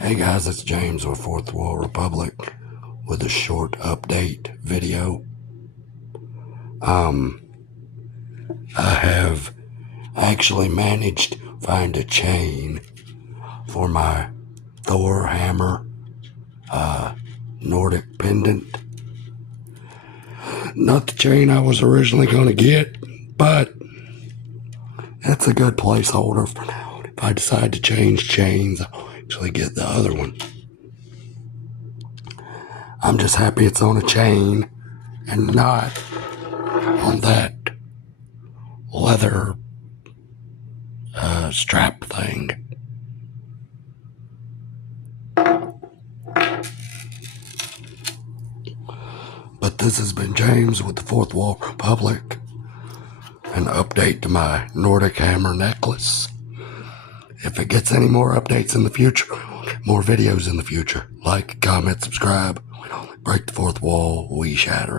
Hey guys, it's James with Fourth Wall Republic with a short update video. I have actually managed to find a chain for my Thor hammer Nordic pendant. Not the chain I was originally going to get, but it's a good placeholder for now. If I decide to change chains, I'll actually get the other one. I'm just happy it's on a chain and not on that leather strap thing. But this has been James with the Fourth Wall Republic. An update to my Nordic Hammer necklace. If it gets any more updates in the future, more videos in the future, like, comment, subscribe. We don't break the fourth wall, we shatter it.